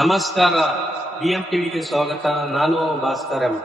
ನಮಸ್ಕಾರ. ಬಿಎಂ ಟಿವಿಗೆ ಸ್ವಾಗತ. ನಾನು ಭಾಸ್ಕರ್ ಎಂ.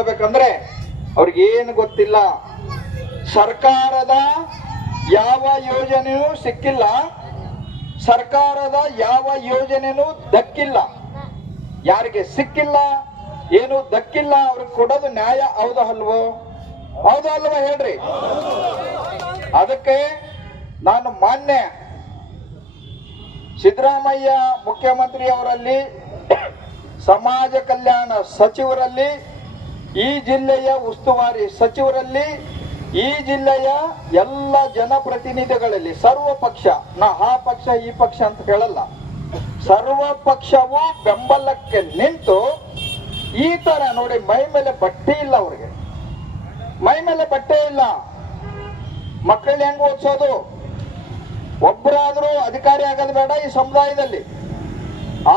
ಅವ್ರಿಗೇನು ಅವ್ರಿಗೆ ಏನು ಗೊತ್ತಿಲ್ಲ. ಸರ್ಕಾರದ ಯಾವ ಯೋಜನೆಯೂ ಸಿಕ್ಕಿಲ್ಲ. ಸರ್ಕಾರದ ಯಾವ ಯೋಜನೆನೂ ದಕ್ಕಿಲ್ಲ. ಯಾರಿಗೆ ಸಿಕ್ಕಿಲ್ಲ, ಏನು ದಕ್ಕಿಲ್ಲ, ಅವ್ರಿಗೆ ಕೊಡೋದು ನ್ಯಾಯ ಹೌದಾ ಅಲ್ವೋ? ಹೌದಾ ಅಲ್ವಾ ಹೇಳ್ರಿ. ಅದಕ್ಕೆ ನಾನು ಮಾನ್ಯ ಸಿದ್ದರಾಮಯ್ಯ ಮುಖ್ಯಮಂತ್ರಿ ಅವರಲ್ಲಿ ಸಮಾಜ ಕಲ್ಯಾಣ ಸಚಿವರಲ್ಲಿ ಈ ಜಿಲ್ಲೆಯ ಉಸ್ತುವಾರಿ ಸಚಿವರಲ್ಲಿ, ಈ ಜಿಲ್ಲೆಯ ಎಲ್ಲ ಜನಪ್ರತಿನಿಧಿಗಳಲ್ಲಿ, ಸರ್ವ ಪಕ್ಷ, ನಾ ಆ ಪಕ್ಷ, ಈ ಪಕ್ಷ ಅಂತ ಹೇಳಲ್ಲ, ಸರ್ವ ಪಕ್ಷವು ಬೆಂಬಲಕ್ಕೆ ನಿಂತು ಈ ತರ ನೋಡಿ ಮೈ ಮೇಲೆ ಬಟ್ಟೆ ಇಲ್ಲ ಅವ್ರಿಗೆ. ಮೈ ಮೇಲೆ ಬಟ್ಟೆ ಇಲ್ಲ. ಮಕ್ಕಳನ್ನ ಹೆಂಗ್ ಓದಿಸೋದು? ಒಬ್ಬರಾದ್ರೂ ಅಧಿಕಾರಿ ಆಗೋದು ಬೇಡ ಈ ಸಮುದಾಯದಲ್ಲಿ.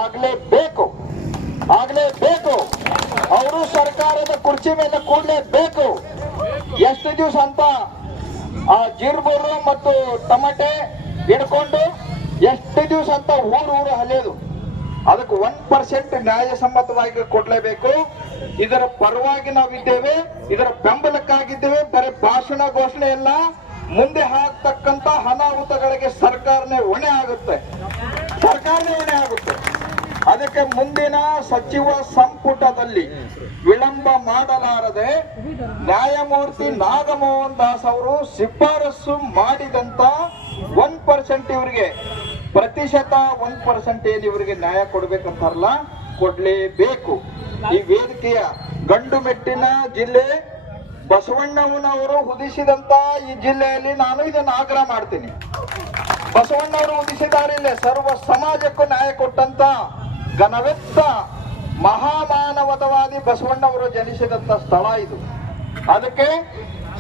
ಆಗ್ಲೇಬೇಕು. ಆಗ್ಲೇಬೇಕು. ಅವರು ಸರ್ಕಾರದ ಕುರ್ಚಿ ಮೇಲೆ ಕೂಡ್ಲೇಬೇಕು. ಎಷ್ಟು ದಿವಸ ಅಂತ ಆ ಜೀರ್ಬೂರು ಮತ್ತು ಟಮಟೆ ಹಿಡ್ಕೊಂಡು ಎಷ್ಟು ದಿವಸ ಅಂತ ಊರು ಊರು ಹಲಿಯೋದು. ಅದಕ್ಕೆ ಒನ್ ಪರ್ಸೆಂಟ್ ನ್ಯಾಯಸಮ್ಮತವಾಗಿ ಕೊಡ್ಲೇಬೇಕು. ಇದರ ಪರವಾಗಿ ನಾವಿದ್ದೇವೆ, ಇದರ ಬೆಂಬಲಕ್ಕಾಗಿದ್ದೇವೆ. ಬರೀ ಭಾಷಣ ಘೋಷಣೆ ಎಲ್ಲ ಮುಂದೆ ಹಾಕ್ತಕ್ಕಂತ ಅನಾಹುತಗಳಿಗೆ ಸರ್ಕಾರನೇ ಹೊಣೆ ಆಗುತ್ತೆ. ಸರ್ಕಾರನೇ ಹೊಣೆ ಆಗುತ್ತೆ. ಅದಕ್ಕೆ ಮುಂದಿನ ಸಚಿವ ಸಂಪುಟದಲ್ಲಿ ವಿಳಂಬ ಮಾಡಲಾರದೆ ನ್ಯಾಯಮೂರ್ತಿ ನಾಗಮೋಹನ್ ದಾಸ್ ಅವರು ಶಿಫಾರಸು ಮಾಡಿದಂತ ಒನ್ ಪರ್ಸೆಂಟ್ ಇವರಿಗೆ, ಪ್ರತಿಶತ ಒನ್ ಪರ್ಸೆಂಟ್ ಏನು ಇವರಿಗೆ ನ್ಯಾಯ ಕೊಡ್ಬೇಕಂತಾರಲ್ಲ, ಕೊಡ್ಲೇಬೇಕು. ಈ ವೇದಿಕೆಯ ಗಂಡು ಮೆಟ್ಟಿನ ಜಿಲ್ಲೆ ಬಸವಣ್ಣವನವರು ಹುದಿಸಿದಂತ ಈ ಜಿಲ್ಲೆಯಲ್ಲಿ ನಾನು ಇದನ್ನು ಆಗ್ರಹ ಮಾಡ್ತೀನಿ. ಬಸವಣ್ಣವರು ಉದಿಸಿದ್ದಾರೆ ಇಲ್ಲೇ ಸರ್ವ ಸಮಾಜಕ್ಕೂ ನ್ಯಾಯ ಕೊಟ್ಟಂತ ಘನವೆತ್ತ ಮಹಾಮಾನವತವಾದಿ ಬಸವಣ್ಣವರು ಜನಿಸಿದಂತ ಸ್ಥಳ ಇದು. ಅದಕ್ಕೆ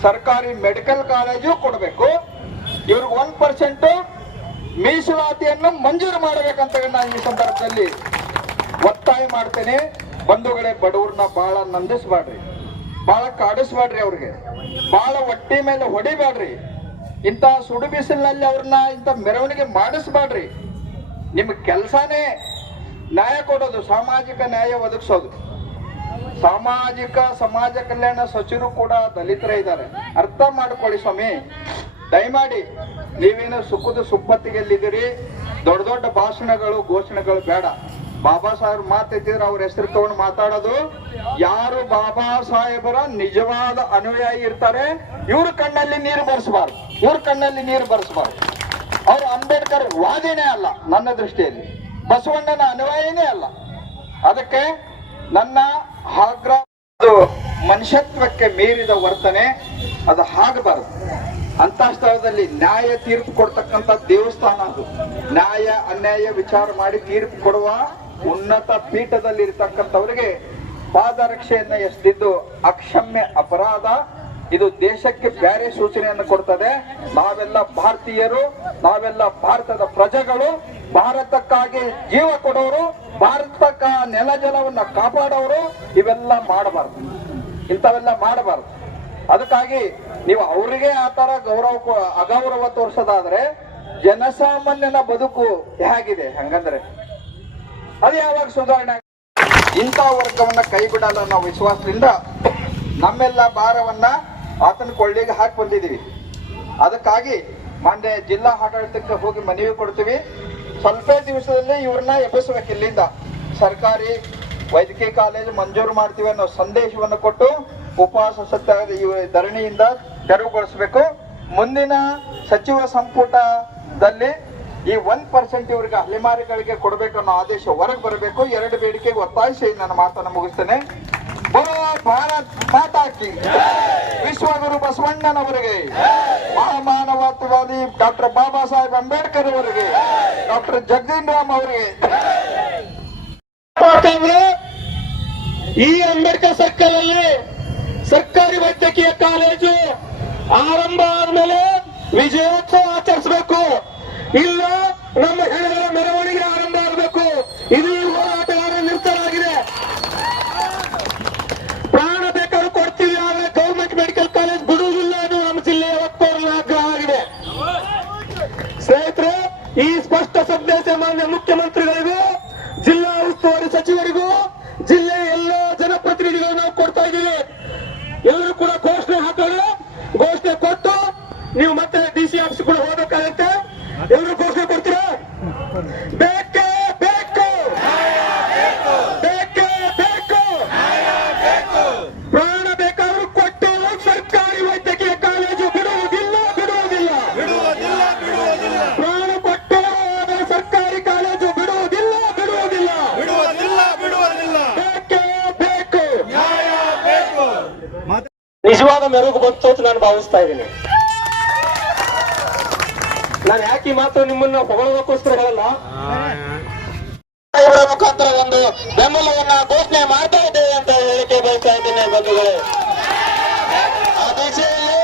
ಸರ್ಕಾರಿ ಮೆಡಿಕಲ್ ಕಾಲೇಜು ಕೊಡಬೇಕು. ಇವ್ರಿಗೆ ಒನ್ ಪರ್ಸೆಂಟ್ ಮೀಸಲಾತಿಯನ್ನು ಮಂಜೂರು ಮಾಡಬೇಕಂತ ನಾನು ಈ ಸಂದರ್ಭದಲ್ಲಿ ಒತ್ತಾಯ ಮಾಡ್ತೇನೆ. ಬಂಧುಗಳೇ, ಬಡವ್ರನ್ನ ಬಹಳ ನಂದಿಸ್ಬೇಡ್ರಿ ಬಹಳ ಕಾಡಿಸ್ಬೇಡ್ರಿ ಅವ್ರಿಗೆ. ಬಹಳ ಹೊಟ್ಟಿ ಮೇಲೆ ಹೊಡಿಬೇಡ್ರಿ ಇಂಥ ಸುಡು ಬಿಸಿಲಿನಲ್ಲಿ ಅವ್ರನ್ನ ಇಂಥ ಮೆರವಣಿಗೆ ಮಾಡಿಸ್ಬೇಡ್ರಿ ನಿಮ್ಗೆ ಕೆಲಸನೇ ನ್ಯಾಯ ಕೊಡೋದು, ಸಾಮಾಜಿಕ ನ್ಯಾಯ ಒದಗಿಸೋದು. ಸಾಮಾಜಿಕ, ಸಮಾಜ ಕಲ್ಯಾಣ ಸಚಿವರು ಕೂಡ ದಲಿತರೇ ಇದ್ದಾರೆ. ಅರ್ಥ ಮಾಡ್ಕೊಳ್ಳಿ ಸ್ವಾಮಿ. ದಯಮಾಡಿ, ನೀವೇನು ಸುಖದ ಸುಪ್ಪತ್ತಿಗೆಲ್ಲಿದ್ದೀರಿ ದೊಡ್ಡ ದೊಡ್ಡ ಭಾಷಣಗಳು, ಘೋಷಣೆಗಳು ಬೇಡ. ಬಾಬಾ ಸಾಹೇಬ್ ಮಾತಿದ್ರೆ ಅವ್ರ ಹೆಸರು ತಗೊಂಡು ಮಾತಾಡೋದು. ಯಾರು ಬಾಬಾ ಸಾಹೇಬರ ನಿಜವಾದ ಅನುಯಾಯಿ ಇರ್ತಾರೆ, ಇವ್ರ ಕಣ್ಣಲ್ಲಿ ನೀರು ಬರ್ಸಬಾರ್ದು. ಇವ್ರ ಕಣ್ಣಲ್ಲಿ ನೀರು ಬರ್ಸಬಾರ್ದು. ಅವ್ರು ಅಂಬೇಡ್ಕರ್ ವಾದಿನೇ ಅಲ್ಲ, ನನ್ನ ದೃಷ್ಟಿಯಲ್ಲಿ. ಬಸವಣ್ಣನ ಅನ್ವಯನೇ ಅಲ್ಲ. ಅದಕ್ಕೆ ನನ್ನ ಆಗ್ರಹ ಮನುಷ್ಯತ್ವಕ್ಕೆ ಮೀರಿದ ವರ್ತನೆ, ಅದು ಆಗಬಾರದು ಅಂತ ಸ್ಥಳದಲ್ಲಿ ನ್ಯಾಯ ತೀರ್ಪು ಕೊಡ್ತಕ್ಕಂಥ ದೇವಸ್ಥಾನ ಅದು. ನ್ಯಾಯ, ಅನ್ಯಾಯ ವಿಚಾರ ಮಾಡಿ ತೀರ್ಪು ಕೊಡುವ ಉನ್ನತ ಪೀಠದಲ್ಲಿ ಇರ್ತಕ್ಕಂಥವರಿಗೆ ಪಾದರಕ್ಷೆಯನ್ನು ಎಸೆದಿದ್ದು ಅಕ್ಷಮ್ಯ ಅಪರಾಧ. ಇದು ದೇಶಕ್ಕೆ ಬೇರೆ ಸೂಚನೆಯನ್ನು ಕೊಡ್ತದೆ. ನಾವೆಲ್ಲ ಭಾರತೀಯರು, ನಾವೆಲ್ಲ ಭಾರತದ ಪ್ರಜೆಗಳು. ಭಾರತಕ್ಕಾಗಿ ಜೀವ ಕೊಡೋರು, ಭಾರತಕ್ಕ ನೆಲ ಜಲವನ್ನ ಕಾಪಾಡೋರು ಇವೆಲ್ಲ ಮಾಡಬಾರ್ದು. ಇಂಥವೆಲ್ಲ ಮಾಡಬಾರ್ದು. ಅದಕ್ಕಾಗಿ ನೀವು ಅವರಿಗೆ ಆ ತರ ಗೌರವ ಅಗೌರವ ತೋರಿಸೋದಾದ್ರೆ ಜನಸಾಮಾನ್ಯನ ಬದುಕು ಹೇಗಿದೆ ಹಂಗಂದ್ರೆ? ಅದು ಯಾವಾಗ ಸುಧಾರಣೆ ಇಂಥ ವರ್ಗವನ್ನ ಕೈ ಬಿಡಲ್ಲ ನಾವು ವಿಶ್ವಾಸದಿಂದ ನಮ್ಮೆಲ್ಲ ಭಾರವನ್ನ ಆತನ ಕೊಳ್ಳಿಗೆ ಹಾಕಿ ಬಂದಿದ್ದೀವಿ. ಅದಕ್ಕಾಗಿ ಮಾನ್ಯ ಜಿಲ್ಲಾ ಆಡಳಿತಕ್ಕೆ ಹೋಗಿ ಮನವಿ ಕೊಡ್ತೀವಿ. ಸ್ವಲ್ಪ ದಿವಸದಲ್ಲಿ ಇವ್ರನ್ನ ಎಬ್ಬಿಸ್ಬೇಕು ಇಲ್ಲಿಂದ. ಸರ್ಕಾರಿ ವೈದ್ಯಕೀಯ ಕಾಲೇಜು ಮಂಜೂರು ಮಾಡ್ತೀವಿ ಅನ್ನೋ ಸಂದೇಶವನ್ನು ಕೊಟ್ಟು ಉಪವಾಸ ಸತ್ಯಾಗ್ರಹ ಈ ಧರಣಿಯಿಂದ ತೆರವುಗೊಳಿಸಬೇಕು. ಮುಂದಿನ ಸಚಿವ ಸಂಪುಟದಲ್ಲಿ ಈ ಒನ್ ಪರ್ಸೆಂಟ್ ಇವ್ರಿಗೆ ಅಲೆಮಾರಿಗಳಿಗೆ ಕೊಡಬೇಕು ಅನ್ನೋ ಆದೇಶ ಹೊರಗೆ ಬರಬೇಕು. ಎರಡು ಬೇಡಿಕೆಗೆ ಒತ್ತಾಯಿಸಿ ನನ್ನ ಮಾತನ್ನು ಮುಗಿಸ್ತೇನೆ. ಭಾರತ್ ಮಾತಾಕಿ. ವಿಶ್ವಗುರು ಬಸವಣ್ಣನವರಿಗೆ ಮಹಾಮಾನವತ್ವವಾದಿ ಡಾಕ್ಟರ್ ಬಾಬಾ ಸಾಹೇಬ್ ಅಂಬೇಡ್ಕರ್ ಅವರಿಗೆ, ಡಾಕ್ಟರ್ ಜಗದೀನ್ ರಾಮ್ ಅವರಿಗೆ. ಈ ಅಂಬೇಡ್ಕರ್ ಸರ್ಕಲ್ ಅಲ್ಲಿ ಸರ್ಕಾರಿ ವೈದ್ಯಕೀಯ ಕಾಲೇಜು ಆರಂಭ ಆದ್ಮೇಲೆ ವಿಜಯೋತ್ಸವ ಆಚರಿಸಬೇಕು. ಇಲ್ಲ ನಮ್ಮ ಹೆಣಗಳ ಮೆರವಣಿಗೆ ಆರಂಭ ಆಗಬೇಕು. ಇದು ಈ ಸಚಿವರಿಗೂ ಜಿಲ್ಲೆಯ ಎಲ್ಲ ಜನಪ್ರತಿನಿಧಿಗಳು ನಾವು ಕೊಡ್ತಾ ಇದ್ದೀವಿ. ಎಲ್ಲರೂ ಕೂಡ ಘೋಷಣೆ ಹಾಕೋಣ. ಘೋಷಣೆ ಕೊಟ್ಟು ನೀವು ಮತ್ತೆ ನಿಜವಾದ ಮೆರುಗು ಬಂತು ಅಂತ ನಾನು ಭಾವಿಸ್ತಾ ಇದ್ದೀನಿ. ನಾನು ಯಾಕೆ ಈ ಮಾತು ನಿಮ್ಮನ್ನ ಹೊಗಳೋದಕ್ಕೋಸ್ಕರ ಹೇಳಲ್ಲ? ಮುಖಾಂತರ ಒಂದು ಬೆಂಬಲವನ್ನ ಘೋಷಣೆ ಮಾಡ್ತಾ ಇದ್ದೇವೆ ಅಂತ ಹೇಳಿಕೆ ಬಯಸ್ತಾ ಇದ್ದೇನೆ ಬಂಧುಗಳೇ. ಆ ದಿಶೆಯಲ್ಲಿ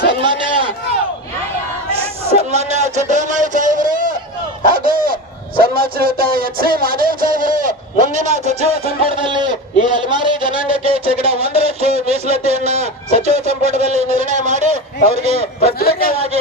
ಸನ್ಮಾನ್ಯ ಸನ್ಮಾನ್ಯ ಸನ್ಮಾನ್ಯ ಶ್ರೀಯುತ ಎಚ್ ಎ ಮಾದೇವ್ ಸಾಹೇಬರು, ಮುಂದಿನ ಸಚಿವ ಸಂಪುಟದಲ್ಲಿ ಈ ಅಲ್ಮಾರಿ ಜನಾಂಗಕ್ಕೆ ಶೇಕಡ ಒಂದರಷ್ಟು ಮೀಸಲಾತಿಯನ್ನ ಸಚಿವ ಸಂಪುಟದಲ್ಲಿ ನಿರ್ಣಯ ಮಾಡಿ ಅವರಿಗೆ ಪ್ರತ್ಯೇಕವಾಗಿ